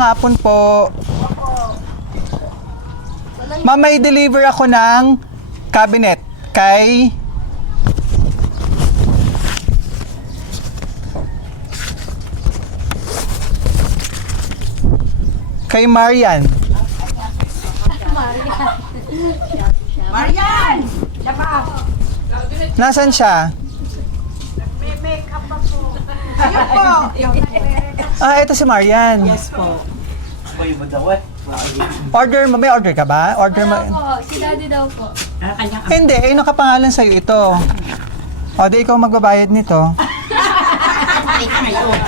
magandang hapon po. Ma'am, may deliver ako ng cabinet kay Marian. Marian! Dapat! Nasaan siya? May make-up pa po. Ayun po! Ito si Marian. Yes po. Order mo, may order ka ba? Order mo. Po, si Daddy daw po. Hindi, nakapangalan sa'yo ito. O, di ikaw magbabayad nito.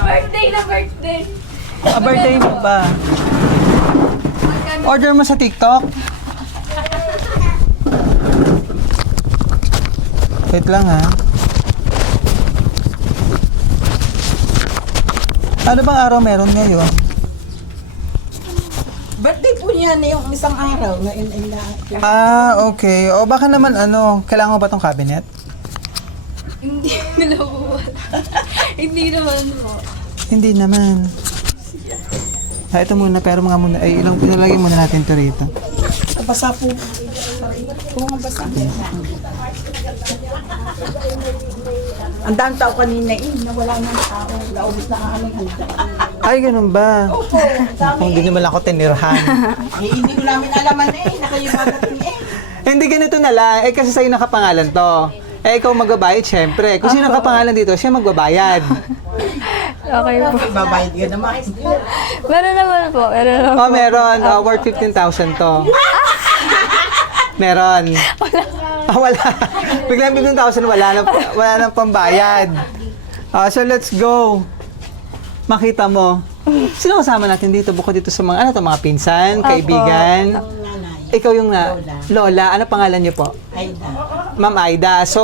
Birthday na birthday. Birthday mo ba? Order mo sa TikTok? Wait lang ha. Ano bang araw meron ngayon? Birthday po niya na yung isang araw. Ngayon na. Okay. O baka naman kailangan mo ba tong cabinet? Hindi na po. Hindi naman po. Hindi naman. Ito muna, pero mga muna, ilalagay muna natin ito rito. Basa po. Kung basa. Ang dami tao kanina nawala ng tao. Naubos na ang aming handa. Ay, ganun ba? Opo, Kung hindi naman ako tinirhan. hindi ko namin alaman na kayo magating Hindi, ganito na lang. Kasi sa'yo nakapangalan to. Ikaw magbabayad, syempre. Kung sino nakapangalan dito, siya magbabayad. Okay po. Babayad ka naman. Meron naman po. Meron naman po. Meron. Worth 15,000 to. Meron. Wala. Biglang 15,000, wala nang pambayad. So, let's go. Makita mo. Sino kasama natin dito? Bukod dito sa mga, mga pinsan, kaibigan. Ikaw yung Lola. Ano pangalan niyo po? Aida. Ma'am Aida. So,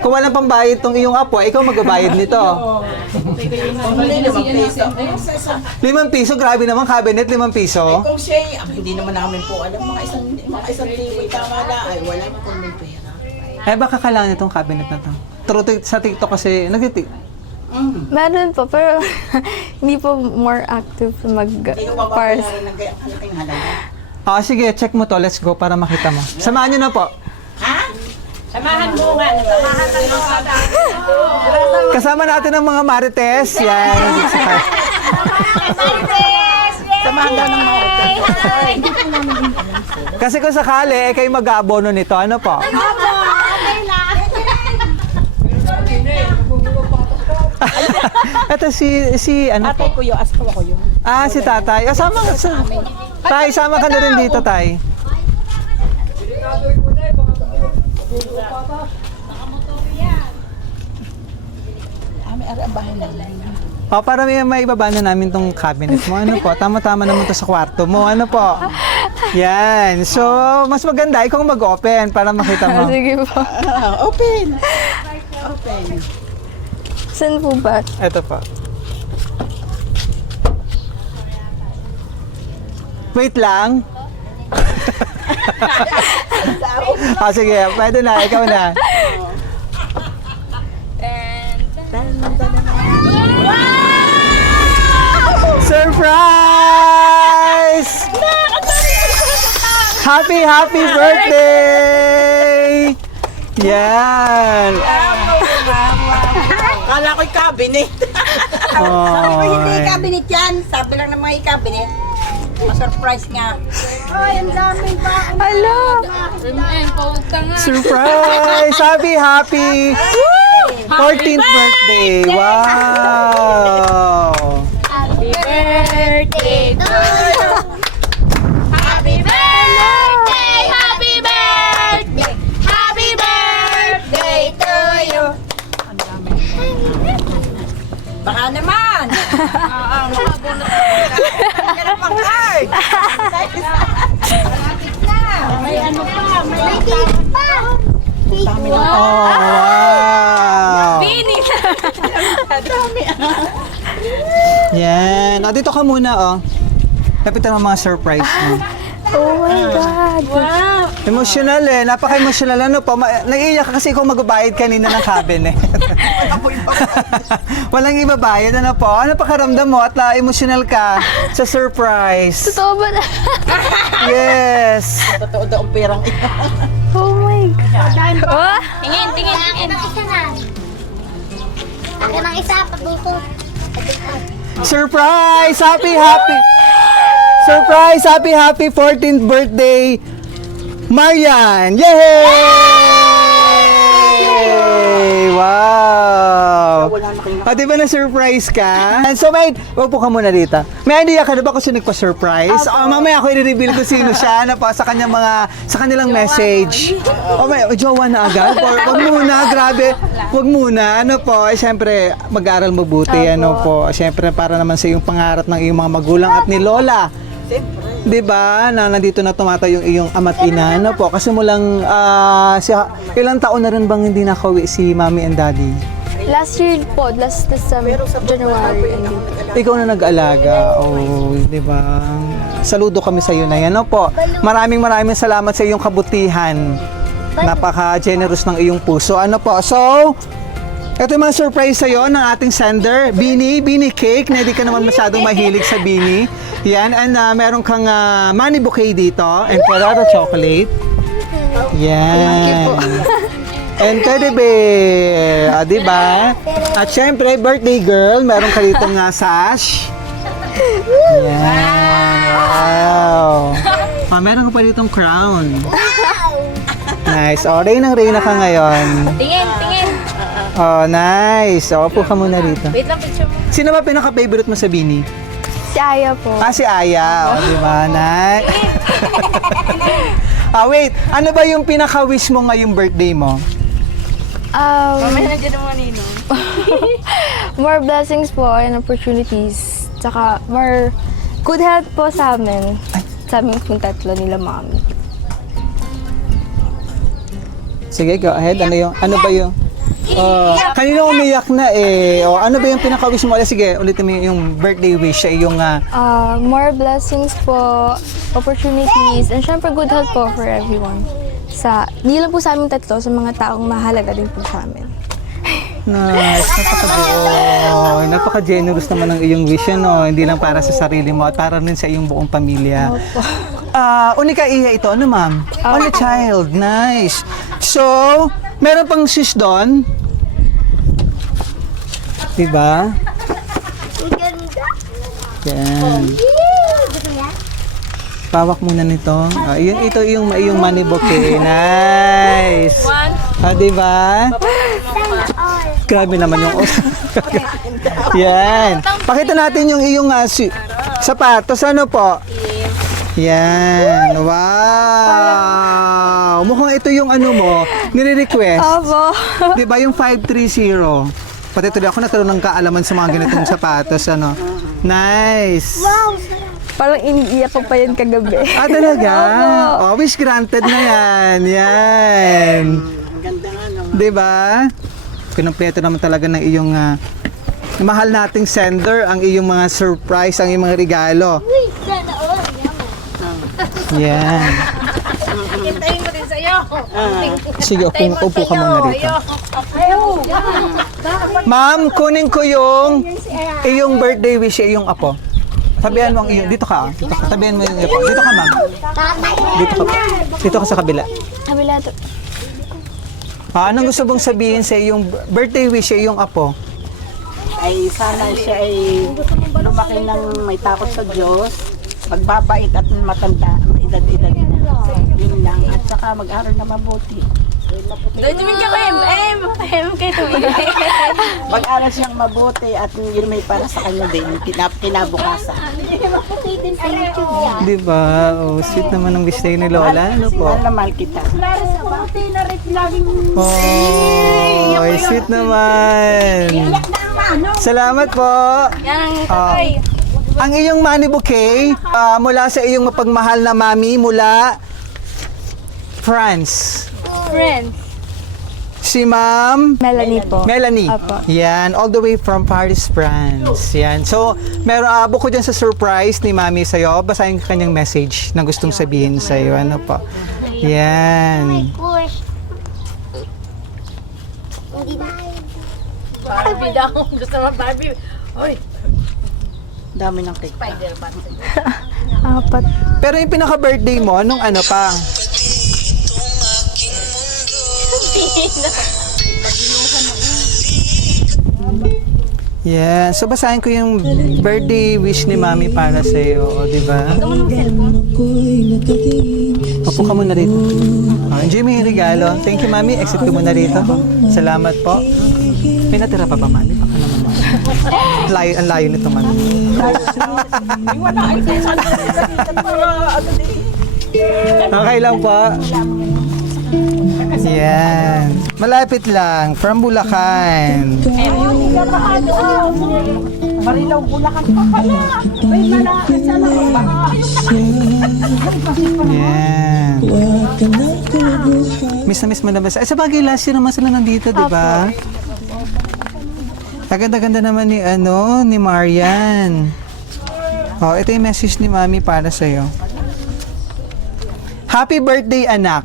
kung walang pambayad tong iyong apo, ikaw magbabayad nito. 5 piso, grabe naman, cabinet, 5 piso. Kung siya, hindi naman namin po alam, mga isang tiwi tama na, ay wala na kung may pera. Baka kailangan itong cabinet na to. Sa TikTok kasi, Meron po, pero hindi po more active Hindi ko mag-pars. babayaran ng gayang halaking halaga. Sige, check mo to. Let's go para makita mo. Samahan nyo na po. Ha? Samahan mo nga. Samahan ka Kasama natin ang mga marites. Yan. Samahan daw ng mga Kasi kung sakali, kayo mag-aabono nito. Ano po? Ito si ano po? Ate ko yun, asawa ko yun. Si tatay. Tay, sama ka na rin dito, tay. May arabahin na lang. Para may ibaba na namin tong cabinet mo. Ano po? Tama-tama naman to sa kwarto mo. Ano po? Yan. So, mas maganda ikaw mag-open para makita mo. Sige po. Open. Open. Saan po ba? Ito po. Wait lang. Sige. Pwede na. Ikaw na. Surprise! Happy birthday! Yan! Kala ko'y cabinet. Sabi ko, hindi cabinet yan. Sabi lang ng mga cabinet. Ma-surprise nga. Ay, ang daming pa. Hala! Surprise! Happy 14th birthday! Wow! Happy birthday to you! Happy birthday! Happy birthday! Happy birthday to you! Baka naman. Ganun pang card. May ano pa. May cake pa. Wow! Bini! Yan. Dito ka muna, Lapitan mo mga surprise mo. Oh my God. Wow! Emotional eh. Napaka-emotional. Ano po? Naiiyak ka kasi ikaw magbabayad kanina ng cabinet. Walang ibabayad. Ano po? Ano pakaramdam mo at emotional ka sa surprise? Totoo ba na? Yes. Totoo daw ang perang ito. Oh my God. Oh? Tingin, tingin, tingin. Isa na. Akin ang isa, patuto. Surprise! Happy! Surprise! Happy 14th birthday, Marian! Yay! Wow! Di ba na-surprise ka? And so, may, upo ka muna dito. May idea ka na ba kung sino nagpa-surprise? Mamaya ako i-reveal ko sino siya na pa sa kanilang message. May jowa na agad? Wag muna, grabe. Wag muna. Ano po, siyempre, mag-aaral mabuti. Ano po, siyempre, para naman sa iyong pangarap ng iyong mga magulang at ni Lola. Di ba? Na nandito na tumatayo yung iyong ama't ina. Ano po, kasi mulang, ilang taon na rin bang hindi nakauwi si Mommy and Daddy? Last year po, last December, January. Ikaw na nag-alaga. Oh, di ba? Saludo kami sa iyo na yan. Ano po? Maraming salamat sa iyong kabutihan. Napaka-generous ng iyong puso. Ano po? So, ito yung mga surprise sa iyo ng ating sender. Beanie cake. Na hindi ka naman masyadong mahilig sa beanie. Yan. And meron kang money bouquet dito. And Ferrero chocolate. Yan. And teddy bear, di ba? At syempre, birthday girl, meron ka ditong sash. Yan, wow. Meron ka pa ditong crown. Nice. Reyna ka ngayon. Tingin. Oh, nice. Upo ka muna rito. Wait lang, picture mo. Sino ba pinaka-favorite mo sa Bini? Si Aya po. Si Aya. Di ba? Nice. Wait. Ano ba yung pinaka-wish mo ngayong birthday mo? Nandiyan ang mga ninong. More blessings po and opportunities. Tsaka more good health po sa amin. Sa aming pong tatlo nila mami. Sige, go ahead. Ano ba yung kanina umiyak na eh. Ano ba yung pinaka-wish mo? Sige, ulitin mo yung birthday wish sa iyong More blessings po, opportunities, and syempre good health po for everyone. Hindi lang po sa aming tatlo, sa mga taong mahalaga din po sa amin. Nice. Napaka-generous naman ng iyong wish, no? Hindi lang para sa sarili mo at para rin sa iyong buong pamilya. Unika iya ito, ano ma'am? Only child. Nice. So, meron pang sis doon. Diba? Yan. Pawak muna nito. Ito yung money bouquet. Nice. Diba? Grabe naman yung Yan. Pakita natin yung iyong sapatos. Ano po? Yan. Wow. Mukhang ito yung ano mo, nire-request. Opo. Diba yung 530? Pati tuloy ako nagkaroon ng kaalaman sa mga ganitong sapatos. Ano? Nice. Parang iniiyak ko pa yan kagabi. Talaga? Wish granted na yan. Yan. Diba? Kinumpleto naman talaga ng iyong mahal nating sender, ang iyong mga surprise, ang iyong mga regalo. Yan. Hintayin ko din sa'yo. Sige, upo ka muna rito. Ma'am, kunin ko yung iyong birthday wish sa iyong apo. Tabihan mo ang iyong, dito ka. Tabihan mo yung apo. Dito ka, ma'am. Dito ka sa kabila. Kabila to. Anong gusto mong sabihin sa iyong birthday wish sa iyong apo? Ay sana siya ay lumaki ng may takot sa Diyos, magbabait at matanda, may edad-edad na. Yun lang. At saka mag-aral na mabuti. Doon tumin ka ko, kayo tumin. Mag-aral siyang mabuti at yun may para sa kanya din, kinabukasan. Di ba? Sweet naman ang wish na yun ni Lola. Ano po? Mahal na mahal kita. Sweet naman. Salamat po. Yan, tatay. Ang iyong money bouquet mula sa iyong mapagmahal na mami mula France. Friends. Si Ma'am Melanie po. Melanie. Apo. Yan, all the way from Paris, France. Yan. So, bukod dyan sa surprise ni Mami sa'yo, basahin ko kanyang message na gustong sabihin sa'yo. Ano po? Yan. Push. Hindi ba? Barbie daw. Gusto mo Barbie? Hoy! Dami ng cake. Spider-Man. Apat. Pero yung pinaka-birthday mo, nung ano pa? Yeah, so basahin ko yung birthday wish ni Mami para sa iyo, di ba? Opo ka muna rito. Enjoy mo yung regalo. Thank you, Mami. Exit ko muna rito. Salamat po. May natira pa ba, Mami? Baka naman, Mami. Ang layo nito, Mami. Okay lang po. Yan. Malapit lang. From Bulacan. Marilaw Bulacan pa pala. May malaki sa Yan. Miss na miss mo na ba? Sa bagay, last year naman sila nandito, di ba? Kaganda-ganda naman ni Marian. Oh, ito yung message ni Mami para sa'yo. Happy birthday, anak.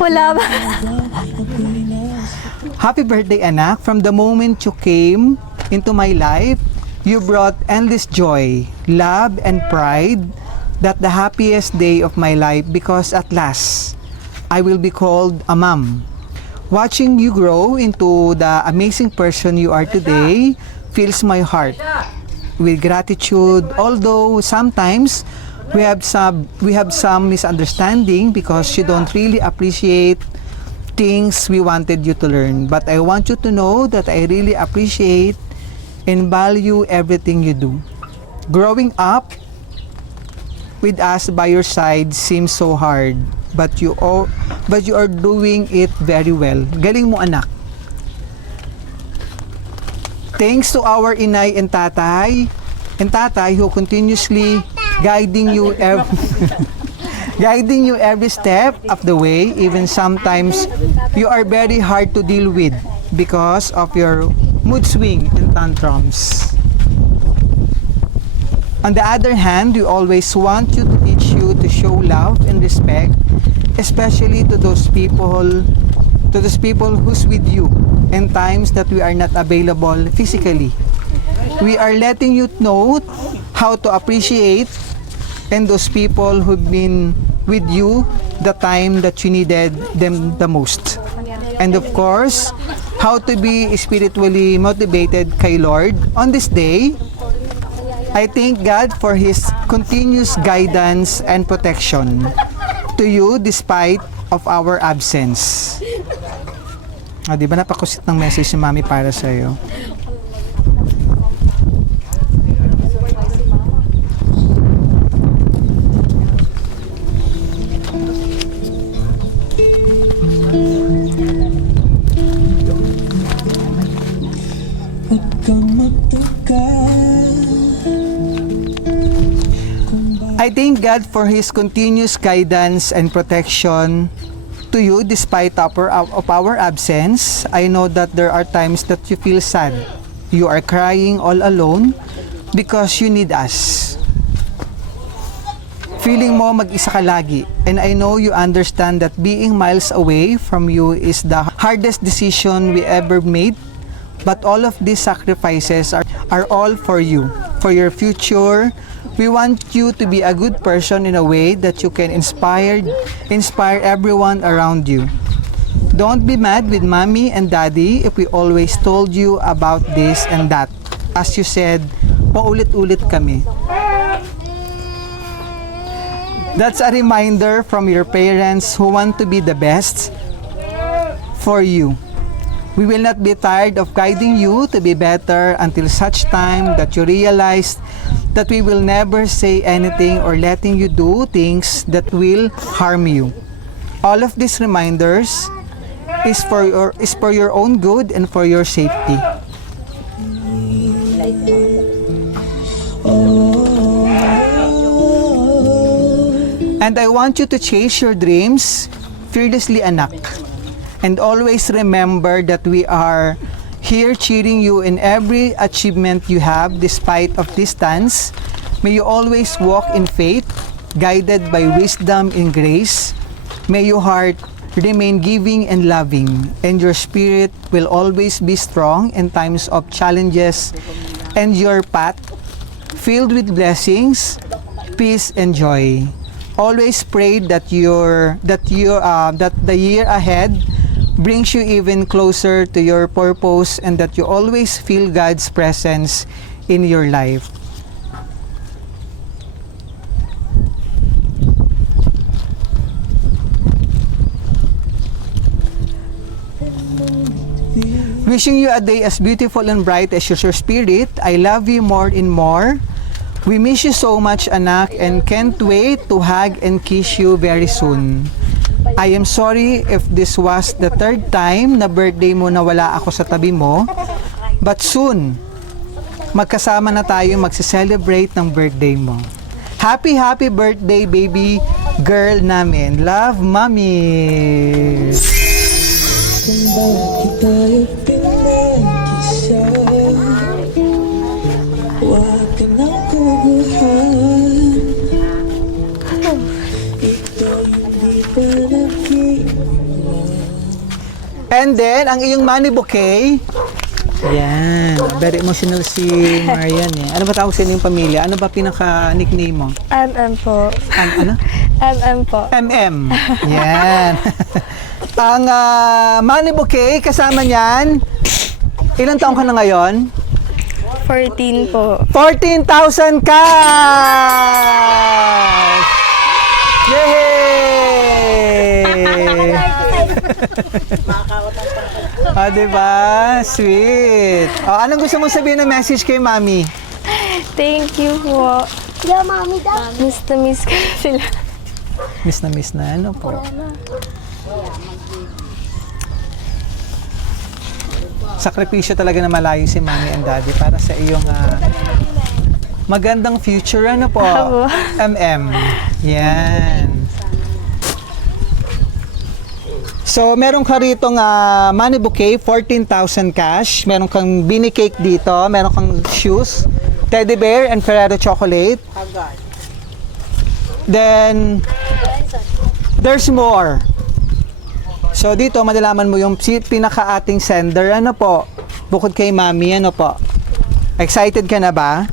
Wala ba? Happy birthday, anak. From the moment you came into my life, you brought endless joy, love, and pride. That the happiest day of my life, because at last, I will be called a mom. Watching you grow into the amazing person you are today fills my heart with gratitude. Although sometimes we have some misunderstanding because you don't really appreciate things we wanted you to learn. But I want you to know that I really appreciate and value everything you do. Growing up with us by your side seems so hard, but you are doing it very well. Galing mo, anak. Thanks to our inay and tatay who continuously guiding you every step of the way. Even sometimes you are very hard to deal with because of your mood swing and tantrums. On the other hand, we always want you to teach you to show love and respect, especially to those people who's with you in times that we are not available physically. We are letting you know how to appreciate and those people who've been with you the time that you needed them the most. And of course, how to be spiritually motivated kay Lord on this day. I thank God for His continuous guidance and protection to you despite of our absence. Di ba napakusit ng message ni Mami para sa iyo? I thank God for His continuous guidance and protection to you despite of our absence. I know that there are times that you feel sad. You are crying all alone because you need us. Feeling mo mag-isa ka lagi. And I know you understand that being miles away from you is the hardest decision we ever made. But all of these sacrifices are all for you, for your future. We want you to be a good person in a way that you can inspire everyone around you. Don't be mad with Mommy and Daddy if we always told you about this and that. As you said, paulit-ulit kami. That's a reminder from your parents who want to be the best for you. We will not be tired of guiding you to be better until such time that you realize that we will never say anything or letting you do things that will harm you. All of these reminders is for your own good and for your safety. And I want you to chase your dreams fearlessly, anak. And always remember that we are here cheering you in every achievement you have despite of distance. May you always walk in faith, guided by wisdom and grace. May your heart remain giving and loving, and your spirit will always be strong in times of challenges, and your path filled with blessings, peace and joy. Always pray that the year ahead brings you even closer to your purpose, and that you always feel God's presence in your life. Wishing you a day as beautiful and bright as your spirit. I love you more and more. We miss you so much, anak, and can't wait to hug and kiss you very soon. I am sorry if this was the third time na birthday mo na wala ako sa tabi mo. But soon, magkasama na tayo magse-celebrate ng birthday mo. Happy, happy birthday, baby girl namin. Love, Mommy! Kung bakit tayo pinag-isa, huwag ka nang kuguhan. Ito hindi pa nag-iwan. And then, ang iyong money bouquet. Yan. Very emotional si Marian eh. Ano ba tawag sa inyong pamilya? Ano ba pinaka-nickname mo? MM po. Ano? MM po. MM. Yan. Ang money bouquet, kasama niyan, ilang taong ka na ngayon? 14 po. 14,000 cash! Yay! Diba? Sweet. Anong gusto mong sabihin na message kay Mami? Thank you po. Yeah, Mami daw. Miss na miss ko na sila. Miss na ano po? Sakripisyo talaga na malayo si Mami and Daddy para sa iyong magandang future. Ano po? MM. Yan. So, meron ka rito money bouquet, 14,000 cash. Meron kang Bini cake dito. Meron kang shoes, teddy bear, and Ferrero chocolate. Then, there's more. So, dito, malalaman mo yung pinaka-ating sender. Ano po? Bukod kay Mami, ano po? Excited ka na ba?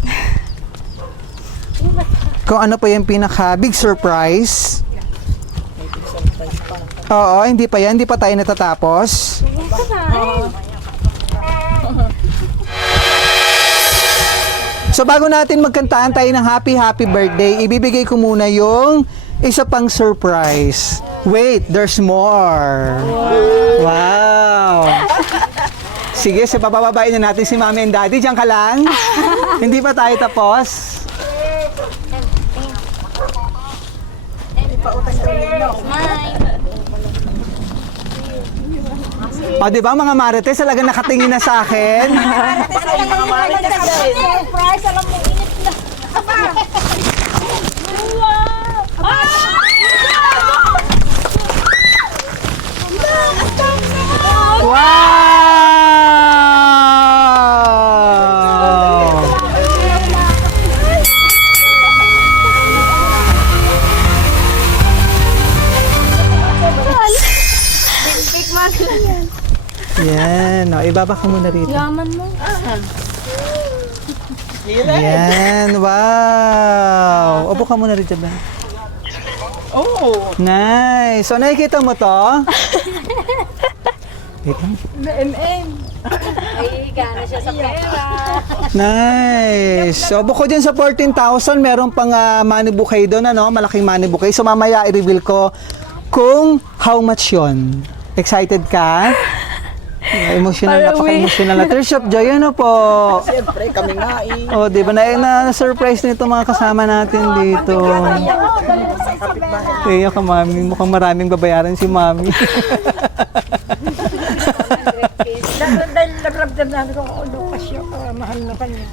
Kung ano po yung pinaka-big surprise. Oo, hindi pa yan. Hindi pa tayo natatapos. So, bago natin magkantaan tayo ng happy, happy birthday, ibibigay ko muna yung isa pang surprise. Wait, there's more. Wow. Sige, so papababain na natin si Mami and Daddy. Diyan ka lang. Hindi pa tayo tapos. O, di ba mga marites, talagang nakatingin na sa akin. Surprise, alam mo, init na. Wow! Yan. O, ibaba ka muna rito. Yaman mo. Yan. Wow. Upo ka muna rito ba? Oh, Nice. So, nakikita mo to? Wait lang. Ay, gana siya sa pera. Nice. So, bukod din sa 14,000, meron pang money bouquet doon, ano? Malaking money bouquet. So, mamaya i-reveal ko kung how much yon. Excited ka? Emotional, napaka-emotional na. Tears of joy, ano po? siyempre, kami nga eh. O, di ba? Na-surprise nito mga kasama natin dito. Kaya ka, Mami. Mukhang maraming babayaran si Mami. Dahil nagramdam namin kung ano pa siya, mahal na kanya.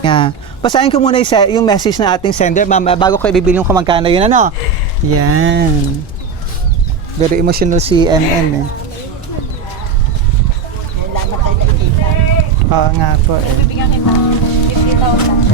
Nga. Basahin ko muna yung message na ating sender, ma'am, bago ko i-reveal yung kung magkano yun, ano? Yan. Very emotional si MM, eh. Kailangan tayo na ikita. Oo nga po, eh. Bibigyan kita. 50,000.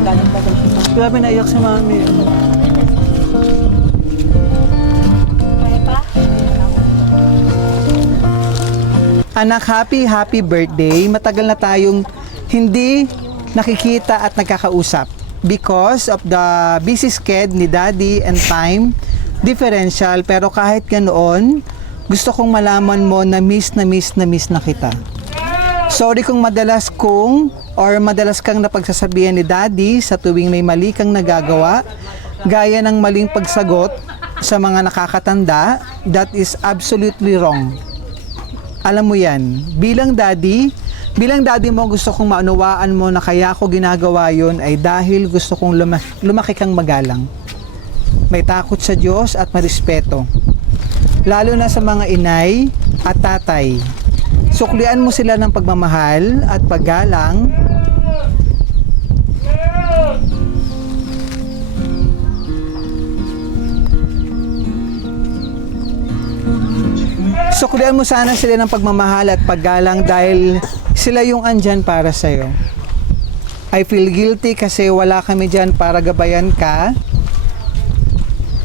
Galing ba daw siya? Grabe, naiyak si mami. Anak, happy birthday. Matagal na tayong hindi nakikita at nagkakausap because of the busy schedule ni Daddy and time differential. Pero kahit ganoon, gusto kong malaman mo na miss na kita. Sorry kung madalas kang napagsasabihan ni Daddy sa tuwing may mali kang nagagawa, gaya ng maling pagsagot sa mga nakakatanda. That is absolutely wrong. Alam mo yan, bilang daddy mo, gusto kong maunawaan mo na kaya ako ginagawa yon ay dahil gusto kong lumaki kang magalang. May takot sa Diyos at marespeto. Lalo na sa mga inay at tatay. Suklian mo sila ng pagmamahal at paggalang. Suklian mo sana sila ng pagmamahal at paggalang dahil sila yung andyan para sa'yo. I feel guilty kasi wala kami dyan para gabayan ka.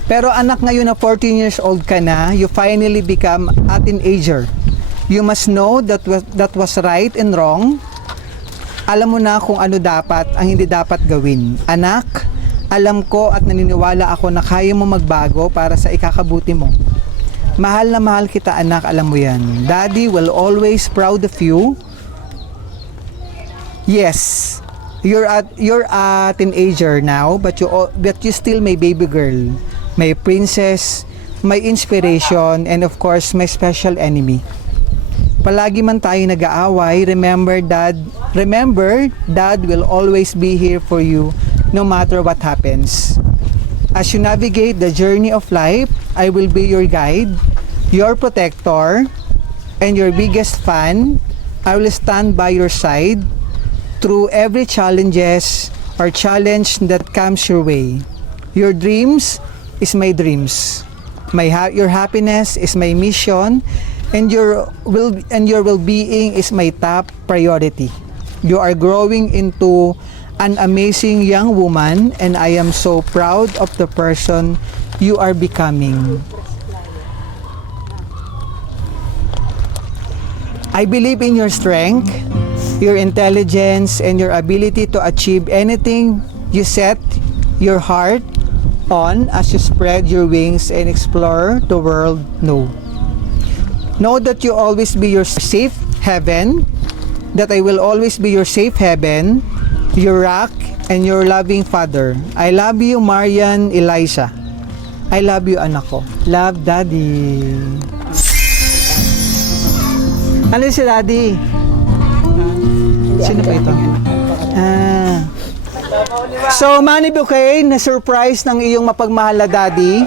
Pero anak, ngayon na 14 years old ka na, you finally become a teenager. You must know that was right and wrong. Alam mo na kung ano dapat, ang hindi dapat gawin. Anak, alam ko at naniniwala ako na kaya mo magbago para sa ikakabuti mo. Mahal na mahal kita, anak, alam mo yan. Daddy will always proud of you. Yes, you're a teenager now, but you still my baby girl, my princess, my inspiration, and of course, my special enemy. Palagi man tayo nag-aaway, remember, Dad will always be here for you, no matter what happens. As you navigate the journey of life, I will be your guide, your protector, and your biggest fan. I will stand by your side through every challenge that comes your way. Your dreams is my dreams. Your happiness is my mission, and your well-being is my top priority. You are growing into an amazing young woman, and I am so proud of the person you are becoming. I believe in your strength, your intelligence, and your ability to achieve anything you set your heart on as you spread your wings and explore the world new. Know that you always be your safe haven, that I will always be your safe haven, your rock, and your loving father. I love you, Marian Eliza. I love you, anak ko. Love, Daddy. Ano si Daddy? Sino ba ito? So, Manny Bouquet, na-surprise ng iyong mapagmahal na Daddy.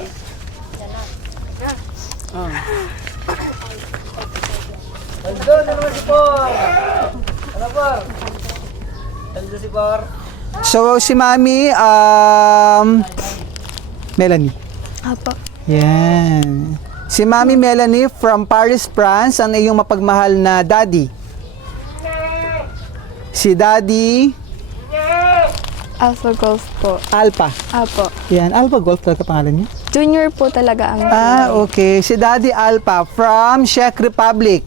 So, si Mami, Melanie. Apo. Yan. Si Mami Melanie from Paris, France, ang iyong mapagmahal na Daddy. Si Daddy Alpha Golf po. Alpha. Apo. Yan, Alpha Golf talaga pangalan niya? Junior po talaga ang Okay. Si Daddy Alpha from Czech Republic.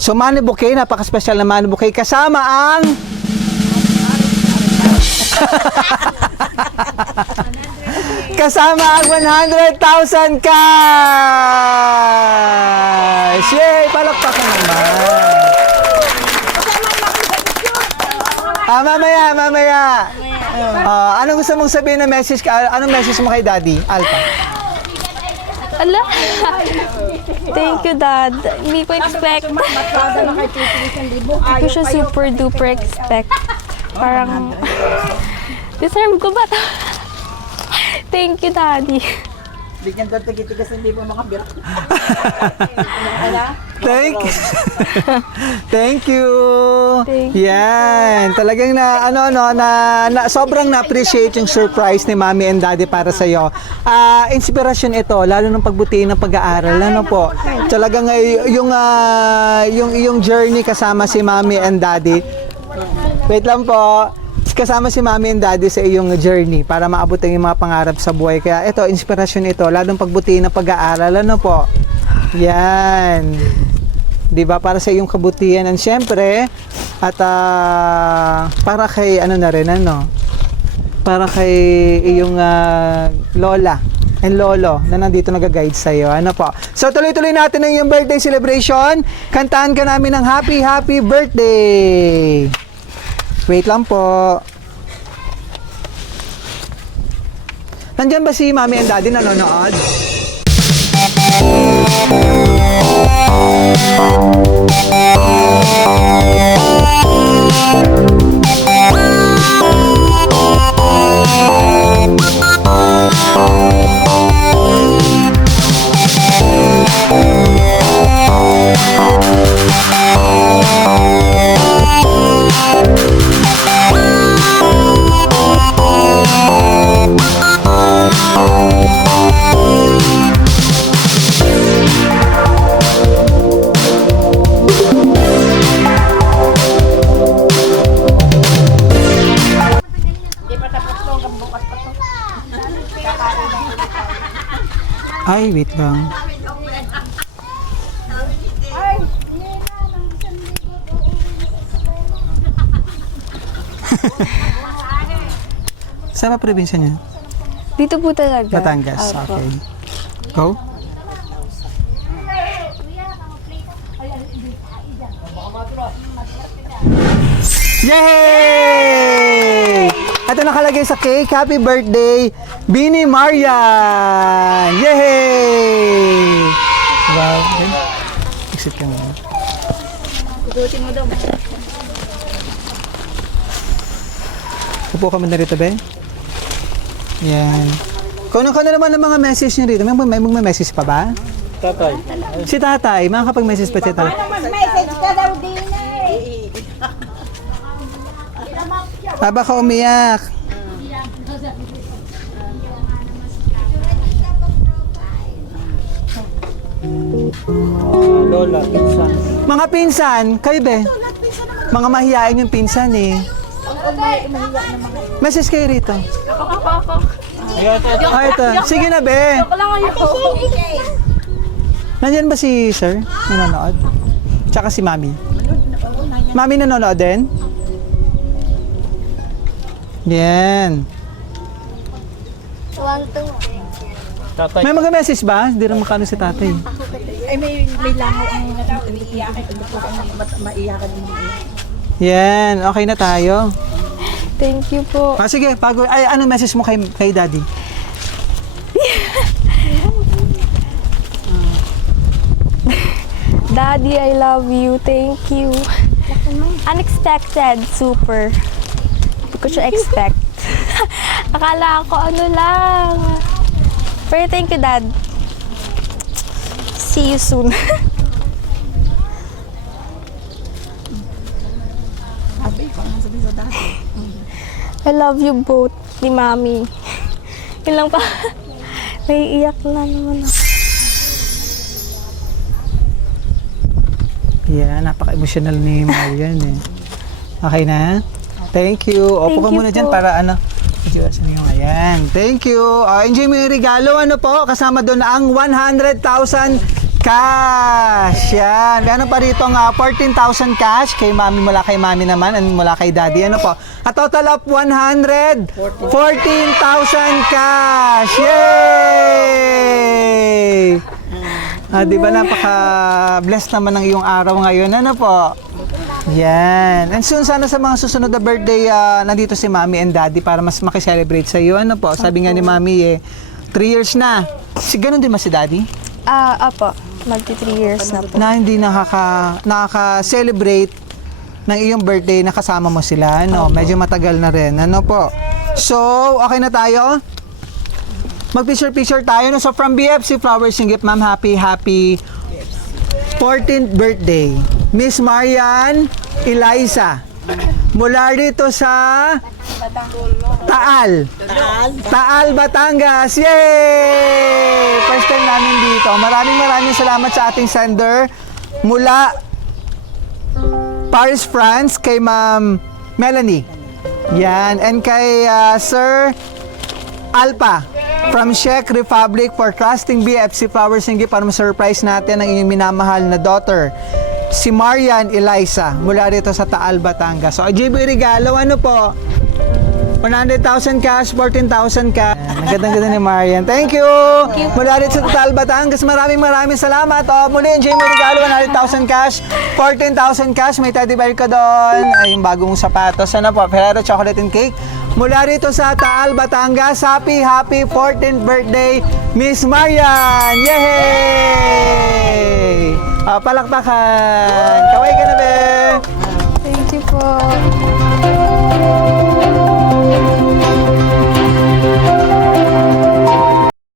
So, Manny Bouquet, napaka-special na Manny Bouquet. Kasama ang... Kasama ang 100,000 cash! Yay! Palakpakan naman! Mamaya! Anong gusto mong sabihin na message ka? Anong message mo kay Daddy Alpha? Ala! Thank you, Dad. Hindi ko expect. Hindi ko siya super duper expect. Parang, deserve ko ba to? Thank you, Daddy. Bigyan doon tigitigas hindi mo makabira. Thank you. Thank you. Thank you. Yan. Talagang sobrang na-appreciate yung surprise ni Mommy and Daddy para sa iyo. Inspirasyon ito lalo ng pagbutihin ng pag-aaral. Ano po? Talagang yung journey kasama si Mommy and Daddy. Wait lang po. Kasama si Mommy and Daddy sa iyong journey para maabot ang iyong mga pangarap sa buhay. Kaya ito, inspirasyon ito, lalong pagbutihin ng pag-aaral. Ano po? Yan. Di ba? Para sa iyong kabutihan. And syempre, at para kay, para kay iyong lola and lolo na nandito nag-guide sa iyo. Ano po? So, tuloy-tuloy natin ang iyong birthday celebration. Kantahan ka namin ng happy, happy birthday! Wait lang po. Nandyan ba si Mommy and Daddy nanonood? Ay, wait lang. Saan ba probinsya niya? Dito po talaga. Batangas. Opo. Okay. Go. Yay! Ito nakalagay sa cake. Happy birthday, Bini Marian! Yay! Wow. Exit ka muna. Ikutin mo daw. Upo ka muna rito, be. Yan. Kung ano naman ang mga message niyo rito, may message pa ba? Tatay. Si tatay, makakapag-message pa si tatay. Message ka daw din eh. Baka umiyak. Lola, pinsan. Mga pinsan, kayo be? Mga mahihain yung pinsan eh. Message kayo rito. Ah, ito. Sige na be. Nandyan ba si sir? Nanonood? Tsaka si mami. Mami nanonood din? Yan. 1, 2. Tatay. May mga message ba? Hindi rin makano si tatay. Ay, may langaw ang maiyakan din. Yan. Okay na tayo. Thank you po. Sige, ano message mo kay daddy? Daddy, I love you. Thank you. Unexpected. Super. Hindi ko siya expect. Akala ko ano lang. Pero thank you, Dad. See you soon. I love you both, ni Mami. Yun lang pa. Naiiyak na naman ako. Yeah, napaka-emotional ni Marian eh. Okay na? Thank you. Opo ka Thank you muna dyan po. para ano. Ayan. Thank you. Enjoy mo yung regalo. Ano po? Kasama doon ang 100,000 cash. Yan. Meron pa rito ang 14,000 cash kay mami, mula kay mami naman, and mula kay daddy. Ano po? A total of 114,000 cash. Yay! Di ba napaka-blessed naman ng iyong araw ngayon? Ano po? Yan. And soon, sana sa mga susunod na birthday, nandito si Mami and Daddy para mas makiselebrate sa iyo. Ano po? Sabi nga ni Mami 3 years na. Ganun din ba si Daddy? Apo. Magti 3 years na po. na hindi nakaka-celebrate ng iyong birthday na kasama mo sila. Ano? Medyo matagal na rin. Ano po? So, okay na tayo? Mag-picture-picture tayo. No? So, from BFC Flowers and Gift, ma'am, happy 14th birthday. Miss Marian Eliza. Mula rito sa Taal, Batangas. Yay! First time namin dito. Maraming salamat sa ating sender mula Paris, France, kay Ma'am Melanie. Yan. And kay Sir Alpa from Czech Republic for trusting BFC Flowers and Gift para ma-surprise natin ang inyong minamahal na daughter, si Marian Eliza, mula rito sa Taal, Batangas. So, JB regalo, ano po? 100,000 cash, 14,000 cash. Ang ganda-ganda ni Marian. Thank you! Mula rito sa Taal, Batangas, maraming salamat. O, muli ang JB regalo, 100,000 cash, 14,000 cash. May teddy bear ka doon. Ay, yung bagong sapatos. Ano po? Ferrero Chocolate and Cake. Mula rito sa Taal, Batangas, happy 14th birthday, Miss Marian! Yay! Palakpakan! Kaway ka na, be! Thank you po.